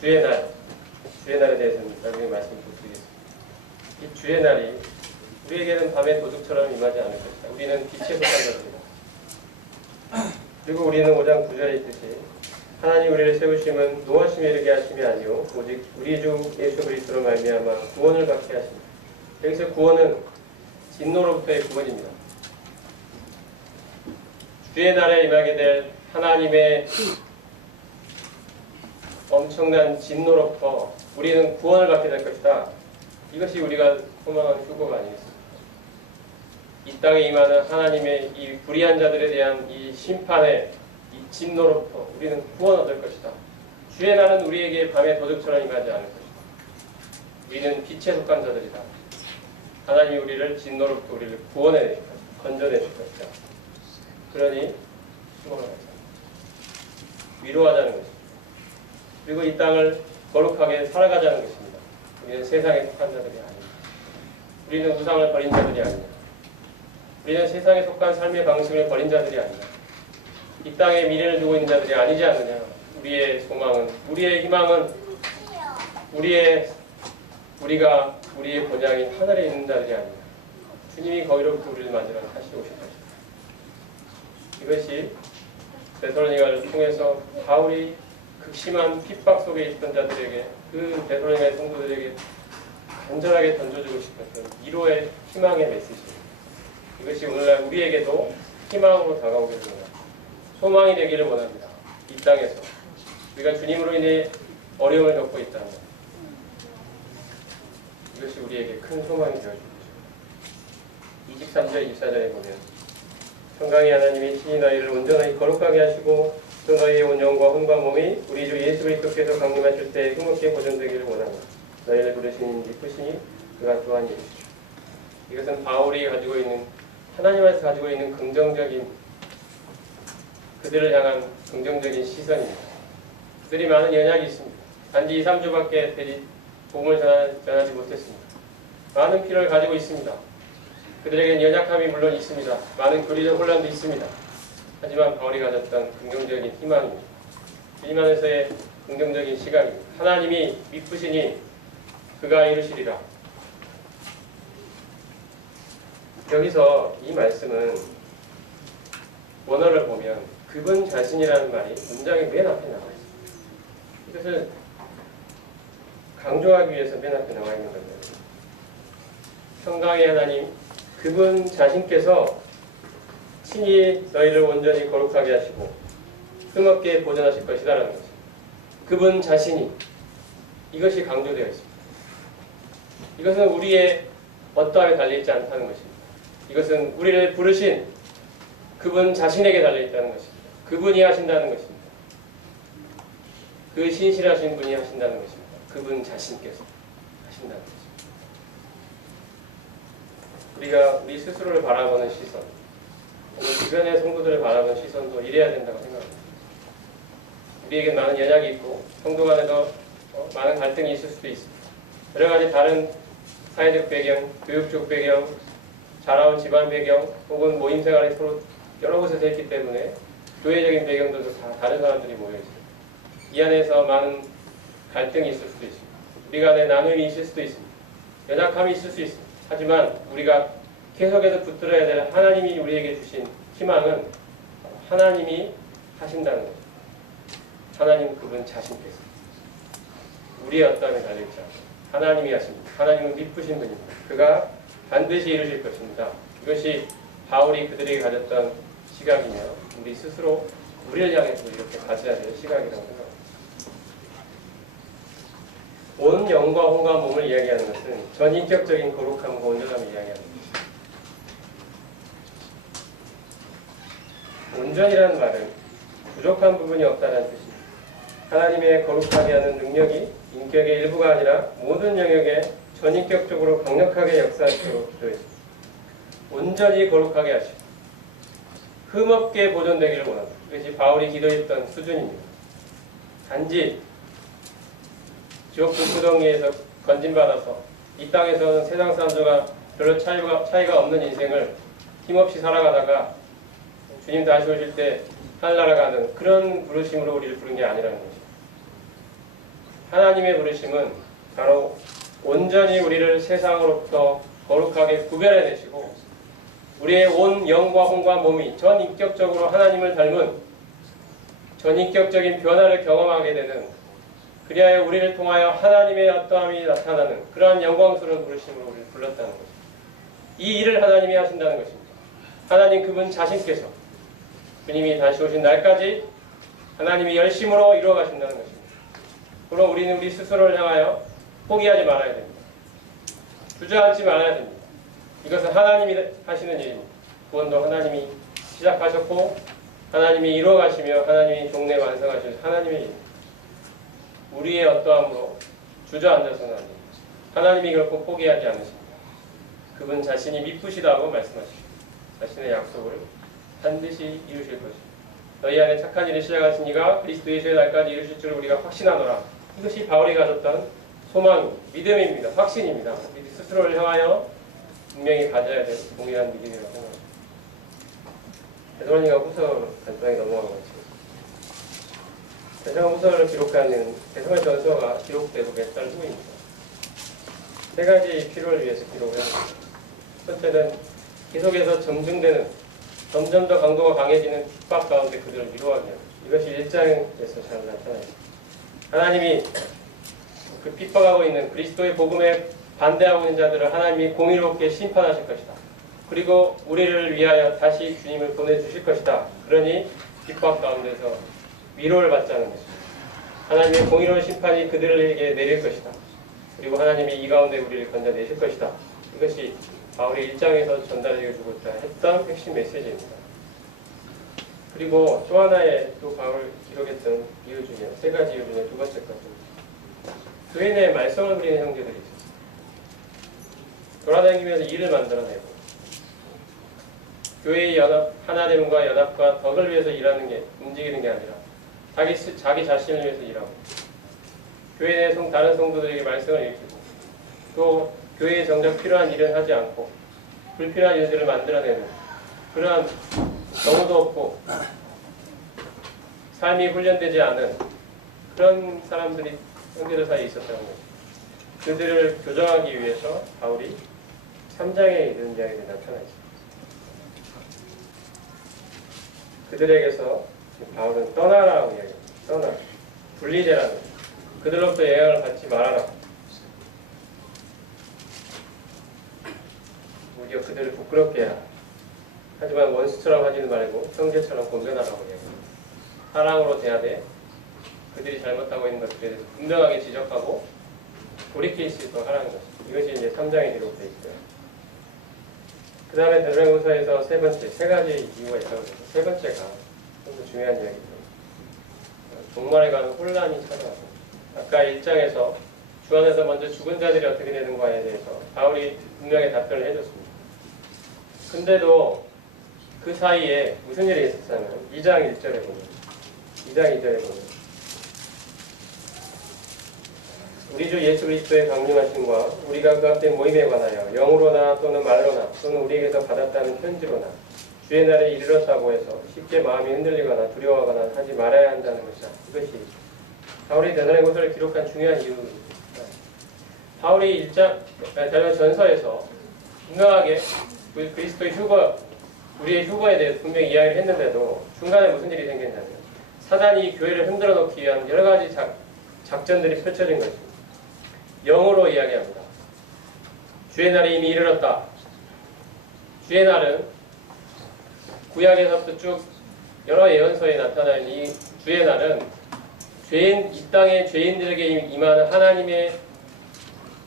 주의 날에 대해서는 나중에 말씀을 드리겠습니다. 이 주의 날이 우리에게는 밤의 도둑처럼 임하지 않을 것이다. 우리는 빛에 속한 자들이다. 그리고 우리는 5장 9절에 있듯이 하나님 우리를 세우심은 노하심에 이르게 하심이 아니요 오직 우리 주 예수 그리스도로 말미암아 구원을 받게 하십니다. 여기서 구원은 진노로부터의 구원입니다. 주의 날에 임하게 될 하나님의 엄청난 진노로부터 우리는 구원을 받게 될 것이다. 이것이 우리가 소망하는 휴거가 아니겠습니까? 이 땅에 임하는 하나님의 이 불의한 자들에 대한 이 심판의 이 진노로부터 우리는 구원 얻을 것이다. 주의 날은 우리에게 밤의 도둑처럼 임하지 않을 것이다. 우리는 빛에 속한 자들이다. 하나님이 우리를 진노로부터 우리를 구원해 건져내실 것이다. 그러니 수고를 하자. 위로하자는 것입니다. 그리고 이 땅을 거룩하게 살아가자는 것입니다. 우리는 세상에 속한 자들이 아닙니다. 우리는 우상을 버린 자들이 아닙니다. 우리는 세상에 속한 삶의 방식을 버린 자들이 아니다. 이 땅에 미래를 두고 있는 자들이 아니지 않느냐. 우리의 소망은, 우리의 희망은, 우리가 우리의 본향인 하늘에 있는 자들이 아니다. 주님이 거기로부터 우리를 맞으러 다시 오실 것이다. 이것이 데살로니가를 통해서 바울이 극심한 핍박 속에 있던 자들에게, 그 데살로니가의 성도들에게 간절하게 던져주고 싶었던 위로의 희망의 메시지입니다. 이것이 오늘날 우리에게도 희망으로 다가오게 됩니다. 소망이 되기를 원합니다. 이 땅에서 우리가 주님으로 인해 어려움을 겪고 있다면 이것이 우리에게 큰 소망이 되어줍니다. 23절 24절에 보면 평강의 하나님이 친히 너희를 온전하게 거룩하게 하시고 또 너희의 온 영과 혼과 몸이 우리 주 예수 그리스도께서 강림하실 때 흐뭇게 보존되기를 원하노라. 너희를 부르신 이쁘시니 그가 또한 예수시오. 이것은 바울이 가지고 있는, 하나님께서 가지고 있는 긍정적인, 그들을 향한 긍정적인 시선입니다. 그들이 많은 연약이 있습니다. 단지 2, 3주밖에 복음을 전하지 못했습니다. 많은 필요를 가지고 있습니다. 그들에게는 연약함이 물론 있습니다. 많은 교리적 혼란도 있습니다. 하지만 바울이 가졌던 긍정적인 희망입니다. 주님 안에서의 긍정적인 시각입니다. 하나님이 미쁘시니 그가 이루시리라. 여기서 이 말씀은 원어를 보면 그분 자신이라는 말이 문장의 맨 앞에 나와 있습니다. 이것을 강조하기 위해서 맨 앞에 나와 있는 겁니다. 평강의 하나님, 그분 자신께서 친히 너희를 온전히 거룩하게 하시고 흠없게 보존하실 것이다라는 것입니다. 그분 자신이, 이것이 강조되어 있습니다. 이것은 우리의 어떠함에 달려있지 않다는 것입니다. 이것은 우리를 부르신 그분 자신에게 달려있다는 것입니다. 그분이 하신다는 것입니다. 그 신실하신 분이 하신다는 것입니다. 그분 자신께서 하신다는 것입니다. 우리가 우리 스스로를 바라보는 시선, 우리 주변의 성도들을 바라보는 시선도 이래야 된다고 생각합니다. 우리에겐 많은 연약이 있고 성도 간에도 많은 갈등이 있을 수도 있습니다. 여러 가지 다른 사회적 배경, 교육적 배경, 자라온 집안 배경, 혹은 모임 생활이 서로 여러 곳에서 했기 때문에 교회적인 배경들도 다 다른 사람들이 모여 있습니다. 이 안에서 많은 갈등이 있을 수도 있습니다. 우리 간에 나눔이 있을 수도 있습니다. 연약함이 있을 수 있습니다. 하지만 우리가 계속해서 붙들어야 될 하나님이 우리에게 주신 희망은 하나님이 하신다는 거죠. 하나님 그분 자신께서 우리의 어떠함에 달려있지 않고 하나님이 하십니다. 하나님은 미쁘신 분입니다. 그가 반드시 이루실 것입니다. 이것이 바울이 그들에게 가졌던 시각이며 우리 스스로 우리를 향해서 이렇게 가져야 될 시각이라고 생각합니다. 온 영과 혼과 몸을 이야기하는 것은 전인격적인 거룩함과 온전함을 이야기하는 것입니다. 온전이라는 말은 부족한 부분이 없다는 뜻입니다. 하나님의 거룩하게 하는 능력이 인격의 일부가 아니라 모든 영역에 전인격적으로 강력하게 역사하시도록 기도했습니다. 온전히 거룩하게 하시고 흠없게 보존되기를 원합니다. 이것이 바울이 기도했던 수준입니다. 단지 지옥 불구덩이에서 건진받아서 이 땅에서는 세상 사람들과 별로 차이가 없는 인생을 힘없이 살아가다가 주님 다시 오실 때 하늘나라 가는 그런 부르심으로 우리를 부른 게 아니라는 것입니다. 하나님의 부르심은 바로 온전히 우리를 세상으로부터 거룩하게 구별해내시고 우리의 온 영과 혼과 몸이 전인격적으로 하나님을 닮은 전인격적인 변화를 경험하게 되는, 그리하여 우리를 통하여 하나님의 어떠함이 나타나는 그러한 영광스러운 부르심으로 우리를 불렀다는 것입니다. 이 일을 하나님이 하신다는 것입니다. 하나님 그분 자신께서 주님이 다시 오신 날까지 하나님이 열심으로 이루어 가신다는 것입니다. 그럼 우리는 우리 스스로를 향하여 포기하지 말아야 됩니다. 주저앉지 말아야 됩니다. 이것은 하나님이 하시는 일입니다. 구원도 하나님이 시작하셨고 하나님이 이루어 가시며 하나님이 종래 완성하실 하나님의 일입니다. 우리의 어떠함으로 주저앉아서는 안 됩니다. 하나님이 결코 포기하지 않으십니다. 그분 자신이 미쁘시다고 말씀하십니다. 자신의 약속을 반드시 이루실 것입니다. 너희 안에 착한 일을 시작하신 이가 그리스도 예수의 날까지 이루실 줄 우리가 확신하노라. 이것이 바울이 가졌던 소망, 믿음입니다. 확신입니다. 우리 스스로를 향하여 분명히 가져야 될 동일한 믿음이라고 생각합니다. 데살로니가 후서 간단하게 넘어간 것 같습니다. 데살로니가 후서를 기록하는 데살로니가 전서가 기록되고 몇 달 후입니다. 세 가지 필요를 위해서 기록을 합니다. 첫째는 계속해서 점증되는, 점점 더 강도가 강해지는 핍박 가운데 그들을 위로하기 위함. 이것이 1장에서 잘 나타납니다. 하나님이 그 핍박하고 있는 그리스도의 복음에 반대하고 있는 자들을 하나님이 공의롭게 심판하실 것이다. 그리고 우리를 위하여 다시 주님을 보내주실 것이다. 그러니 핍박 가운데서 위로를 받자는 것입니다. 하나님의 공의로운 심판이 그들에게 내릴 것이다. 그리고 하나님이 이 가운데 우리를 건져내실 것이다. 이것이 바울이 1장에서 전달해주고자 했던 핵심 메시지입니다. 그리고 또 하나의 또 바울 기록했던 이유 중에, 세 가지 이유 중에 두 번째 것은 교회 내에 말썽을 부리는 형제들이 있었어요. 돌아다니면서 일을 만들어내고 교회의 연합, 하나됨과 연합과 덕을 위해서 일하는 게, 움직이는 게 아니라 자기 자신을 위해서 일하고 교회 내 다른 성도들에게 말썽을 일으키고 또 교회에 정작 필요한 일은 하지 않고 불필요한 일들을 만들어내는 그러한 정도 없고 삶이 훈련되지 않은 그런 사람들이 형제들 사이에 있었다는 거죠. 그들을 교정하기 위해서 바울이 3장에 이런 이야기가 나타나 있습니다. 그들에게서 바울은 떠나라고 이야기합니다. 떠나라. 분리되라는, 그들로부터 영향을 받지 말아라. 오히려 그들을 부끄럽게 해라. 하지만 원수처럼 하지는 말고 형제처럼 권면하라고 해요. 사랑으로 대하되 그들이 잘못하고 있는 것들에 대해서 분명하게 지적하고 돌이킬 수 있도록 하라는 것입니다. 이것이 이제 3장에 기록되어 있고요. 그 다음에 데살로니가서에서 세 번째, 세 가지 이유가 있다고 해서 세 번째가 좀 더 중요한 이야기입니다. 종말에 가는 혼란이 찾아가고, 아까 1장에서 주 안에서 먼저 죽은 자들이 어떻게 되는가에 대해서 바울이 분명히 답변을 해줬습니다. 근데도 그 사이에 무슨 일이 있었냐면 2장 1절에 보면 우리 주 예수 그리스도의 강림하심과 우리가 그 앞에 모임에 관하여 영으로나 또는 말로나 또는 우리에게서 받았다는 편지로나 주의 날에 이르렀다고 해서 쉽게 마음이 흔들리거나 두려워하거나 하지 말아야 한다는 것이다. 이것이 바울이 데살로니가서를 기록한 중요한 이유입니다. 바울이 1장 전서에서 분명하게 그리스도의 휴거, 우리의 휴거에 대해서 분명히 이야기를 했는데도 중간에 무슨 일이 생겼냐면 사단이 교회를 흔들어 놓기 위한 여러 가지 작전들이 펼쳐진 것입니다. 영으로 이야기합니다. 주의 날이 이미 이르렀다. 주의 날은 구약에서부터 쭉 여러 예언서에 나타나는 이 주의 날은 이 땅의 죄인들에게 임하는 하나님의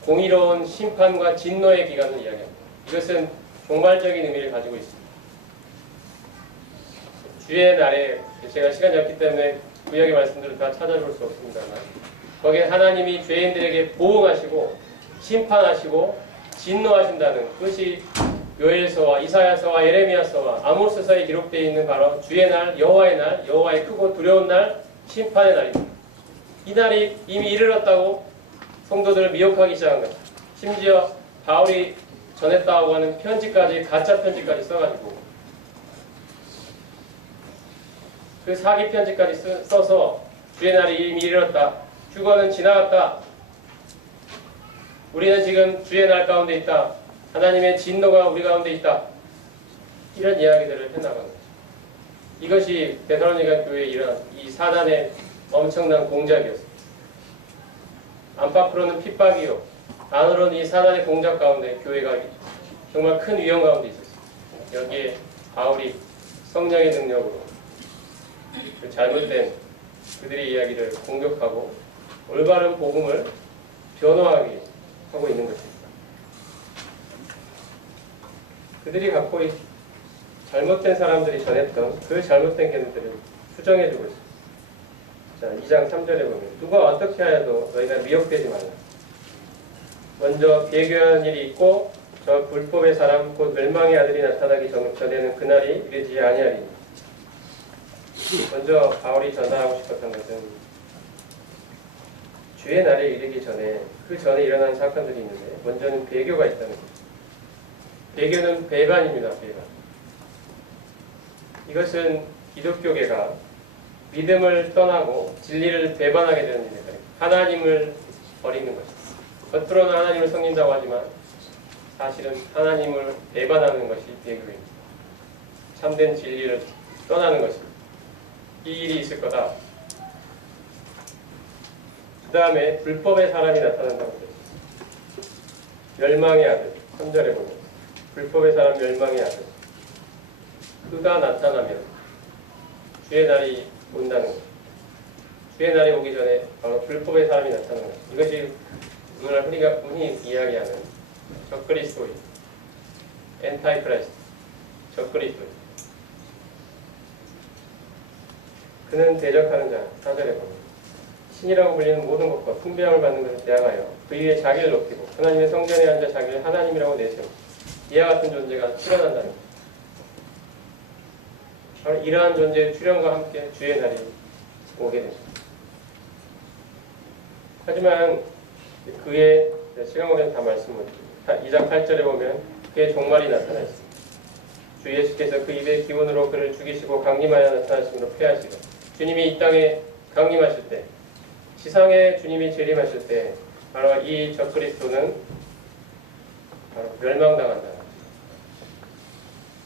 공의로운 심판과 진노의 기간을 이야기합니다. 이것은 종말적인 의미를 가지고 있습니다. 주의 날에 제가 시간이 없기 때문에 구약의 말씀들을 다 찾아볼 수 없습니다만 거기에 하나님이 죄인들에게 보응하시고 심판하시고 진노하신다는 그것이 요엘서와 이사야서와 예레미야서와 아모스서에 기록되어 있는 바로 주의 날, 여호와의 크고 두려운 날, 심판의 날입니다. 이 날이 이미 이르렀다고 성도들을 미혹하기 시작한 것입니다. 심지어 바울이 전했다고 하는 편지까지, 가짜 편지까지 써가지고 그 사기 편지까지 써서 주의 날이 이미 이르렀다. 휴거는 지나갔다. 우리는 지금 주의 날 가운데 있다. 하나님의 진노가 우리 가운데 있다. 이런 이야기들을 해나가는 거죠. 이것이 데살로니가 교회의 이런 이 사단의 엄청난 공작이었습니다. 안팎으로는 핍박이요, 안으로는 이 사단의 공작 가운데 교회가 정말 큰 위험 가운데 있었습니다. 여기에 바울이 성령의 능력으로 그 잘못된 그들의 이야기를 공격하고 올바른 복음을 변화하게 하고 있는 것입니다. 그들이 갖고 잘못된 사람들이 전했던 그 잘못된 견해들을 수정해주고 있습니다. 자, 2장 3절에 보면 누가 어떻게 하여도 너희가 미혹되지 말라. 먼저 배교하는 일이 있고 저 불법의 사람 곧 멸망의 아들이 나타나기 전에는 그날이 이르지 아니하리니. 먼저 바울이 전하고 싶었던 것은 주의 날에 이르기 전에 그 전에 일어난 사건들이 있는데 먼저는 배교가 있다는 거죠. 배교는 배반입니다. 배반. 이것은 기독교계가 믿음을 떠나고 진리를 배반하게 되는 일입니다. 하나님을 버리는 것입니다. 겉으로는 하나님을 섬긴다고 하지만 사실은 하나님을 배반하는 것이 배교입니다. 참된 진리를 떠나는 것입니다. 이 일이 있을 거다. 그 다음에 불법의 사람이 나타난다고 그랬습니다. 멸망의 아들. 3절에 보면 불법의 사람 멸망의 아들. 그가 나타나면 주의 날이 온다는 것. 주의 날이 오기 전에 바로 불법의 사람이 나타나는 것. 이것이 오늘 우리가 흔히 이야기하는 적그리스도인, 엔타이크라이스트, 적그리스도인. 그는 대적하는 자, 4절에 보면 신이라고 불리는 모든 것과 풍비함을 받는 것을 대항하여 그 위에 자기를 높이고 하나님의 성전에 앉아 자기를 하나님이라고 내세우고 이와 같은 존재가 출현한다는 것. 바로 이러한 존재의 출현과 함께 주의 날이 오게 됩니다. 하지만 그의 시간 관계는 다 말씀 못 드립니다. 2장 8절에 보면 그의 종말이 나타나 있습니다. 주 예수께서 그 입의 기운으로 그를 죽이시고 강림하여 나타나심으로 폐하시고 주님이 이 땅에 강림하실 때 지상에 주님이 재림하실 때 바로 이 적그리스도는 바로 멸망당한다는 것입니다.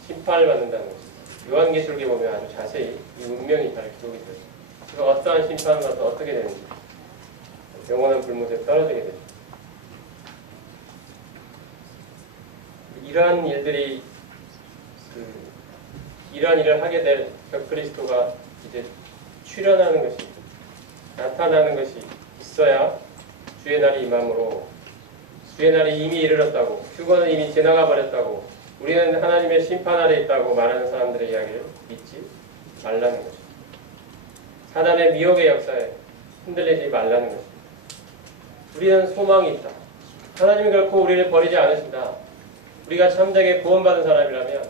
심판을 받는다는 것입니다. 요한계시록에 보면 아주 자세히 이 운명이 잘 기록이 되어 있습니다. 그가 어떠한 심판을 받아 어떻게 되는지 영원한 불못에 떨어지게 되죠. 이러한 일들이 이러한 일을 하게 될 적그리스도가 이제 출현하는 것이 나타나는 것이 있어야 주의 날이 임함으로 주의 날이 이미 이르렀다고 휴거는 이미 지나가 버렸다고 우리는 하나님의 심판 아래 있다고 말하는 사람들의 이야기를 믿지 말라는 것입니다. 사단의 미혹의 역사에 흔들리지 말라는 것입니다. 우리는 소망이 있다. 하나님이 결코 우리를 버리지 않으신다. 우리가 참되게 구원받은 사람이라면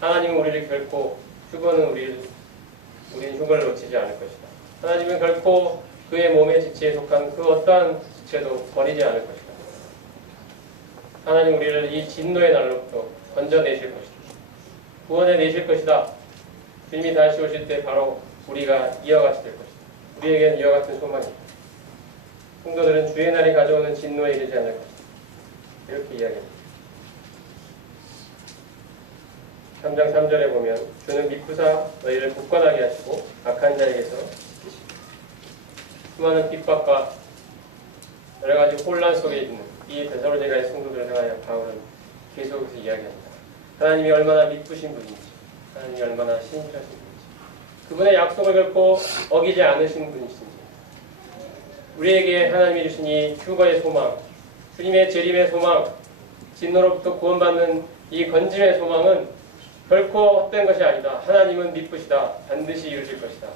하나님은 우리를 결코 우리는 휴거를 놓치지 않을 것이다. 하나님은 결코 그의 몸의 지체에 속한 그 어떠한 지체도 버리지 않을 것이다. 하나님 우리를 이 진노의 날로부터 건져내실 것이다. 구원해내실 것이다. 주님이 다시 오실 때 바로 우리가 이와 같이 될 것이다. 우리에게는 이와 같은 소망이 있다. 성도들은 주의 날이 가져오는 진노에 이르지 않을 것이다. 이렇게 이야기합니다. 3장 3절에 보면 주는 미쁘사 너희를 굳건하게 하시고 악한 자에게서 지키시고 수많은 핍박과 여러 가지 혼란 속에 있는 이 데살로니가의 성도들을 향하여 바울은 계속해서 이야기합니다. 하나님이 얼마나 미쁘신 분인지, 하나님이 얼마나 신실하신 분인지, 그분의 약속을 결코 어기지 않으신 분이신지, 우리에게 하나님이 주신 이 휴거의 소망, 주님의 재림의 소망, 진노로부터 구원받는 이 건짐의 소망은 결코 헛된 것이 아니다. 하나님은 미쁘시다. 반드시 이루실 것이다.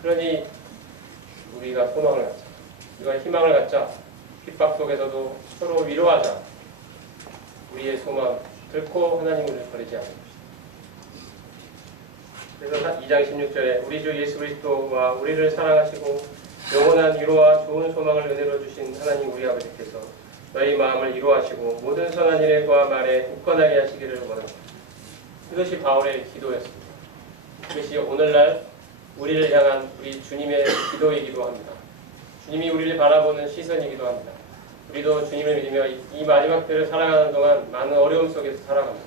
그러니 우리가 소망을 갖자. 우리가 희망을 갖자. 핍박 속에서도 서로 위로하자. 우리의 소망 결코 하나님 우리를 버리지 않을 것이다. 그래서 2장 16절에 우리 주 예수 그리스도와 우리를 사랑하시고 영원한 위로와 좋은 소망을 은혜로 주신 하나님 우리 아버지께서 너희 마음을 위로하시고 모든 선한 일에 구하 말에 굳건하게 하시기를 원합니다. 이것이 바울의 기도였습니다. 이것이 오늘날 우리를 향한 우리 주님의 기도이기도 합니다. 주님이 우리를 바라보는 시선이기도 합니다. 우리도 주님을 믿으며 이 마지막 때를 살아가는 동안 많은 어려움 속에서 살아갑니다.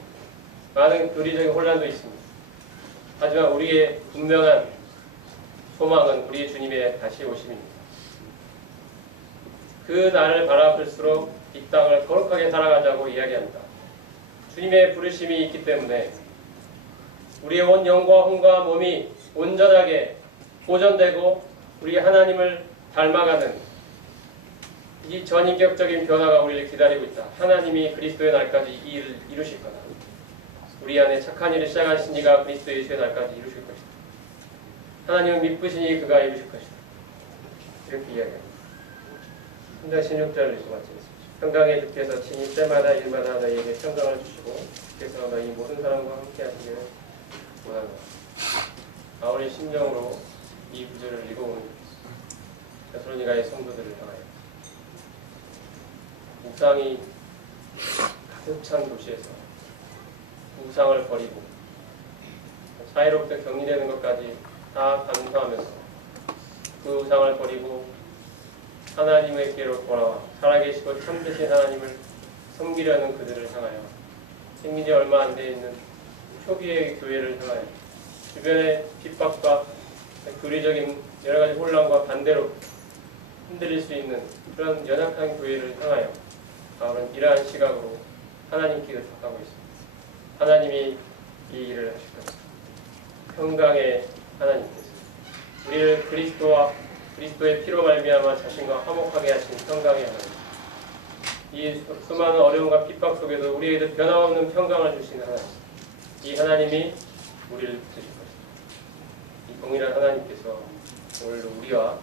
많은 교리적인 혼란도 있습니다. 하지만 우리의 분명한 소망은 우리 주님의 다시 오심입니다. 그 날을 바라볼수록 이 땅을 거룩하게 살아가자고 이야기합니다. 주님의 부르심이 있기 때문에 우리의 온 영과 혼과 몸이 온전하게 보존되고 우리 하나님을 닮아가는 이 전인격적인 변화가 우리를 기다리고 있다. 하나님이 그리스도의 날까지 이 일을 이루실 거다. 우리 안에 착한 일을 시작하신 이가 그리스도 예수의 날까지 이루실 것이다. 하나님은 미쁘시니 그가 이루실 것이다. 이렇게 이야기합니다. 3장 16절을 읽고 마치겠습니다. 평강의 주께서 친히 때마다 일마다 너희에게 평강을 주시고 주께서 너희 모든 사람과 함께 하시기를 원합니다. 바울의 심정으로 이 구절을 읽어온 데살로니가의 성도들을 향하여 우상이 가득 찬 도시에서 우상을 버리고 사이로부터 격리되는 것까지 다 감수하면서 그 우상을 버리고 하나님에게로 돌아와 살아계시고 참되신 하나님을 섬기려는 그들을 향하여 생긴 지 얼마 안 돼 있는 초기의 교회를 향하여 주변의 핍박과 교리적인 여러 가지 혼란과 반대로 흔들릴 수 있는 그런 연약한 교회를 향하여 바울은 이러한 시각으로 하나님께 의탁하고 있습니다. 하나님이 이 일을 하실 것입니다. 평강의 하나님께서 우리를 그리스도의 피로 말미암아 자신과 화목하게 하신 평강의 하나님, 이 수많은 어려움과 핍박 속에도 우리에게 변함없는 평강을 주시는 하나님, 이 하나님이 우리를 붙드실 것입니다. 이 동일한 하나님께서 오늘도 우리와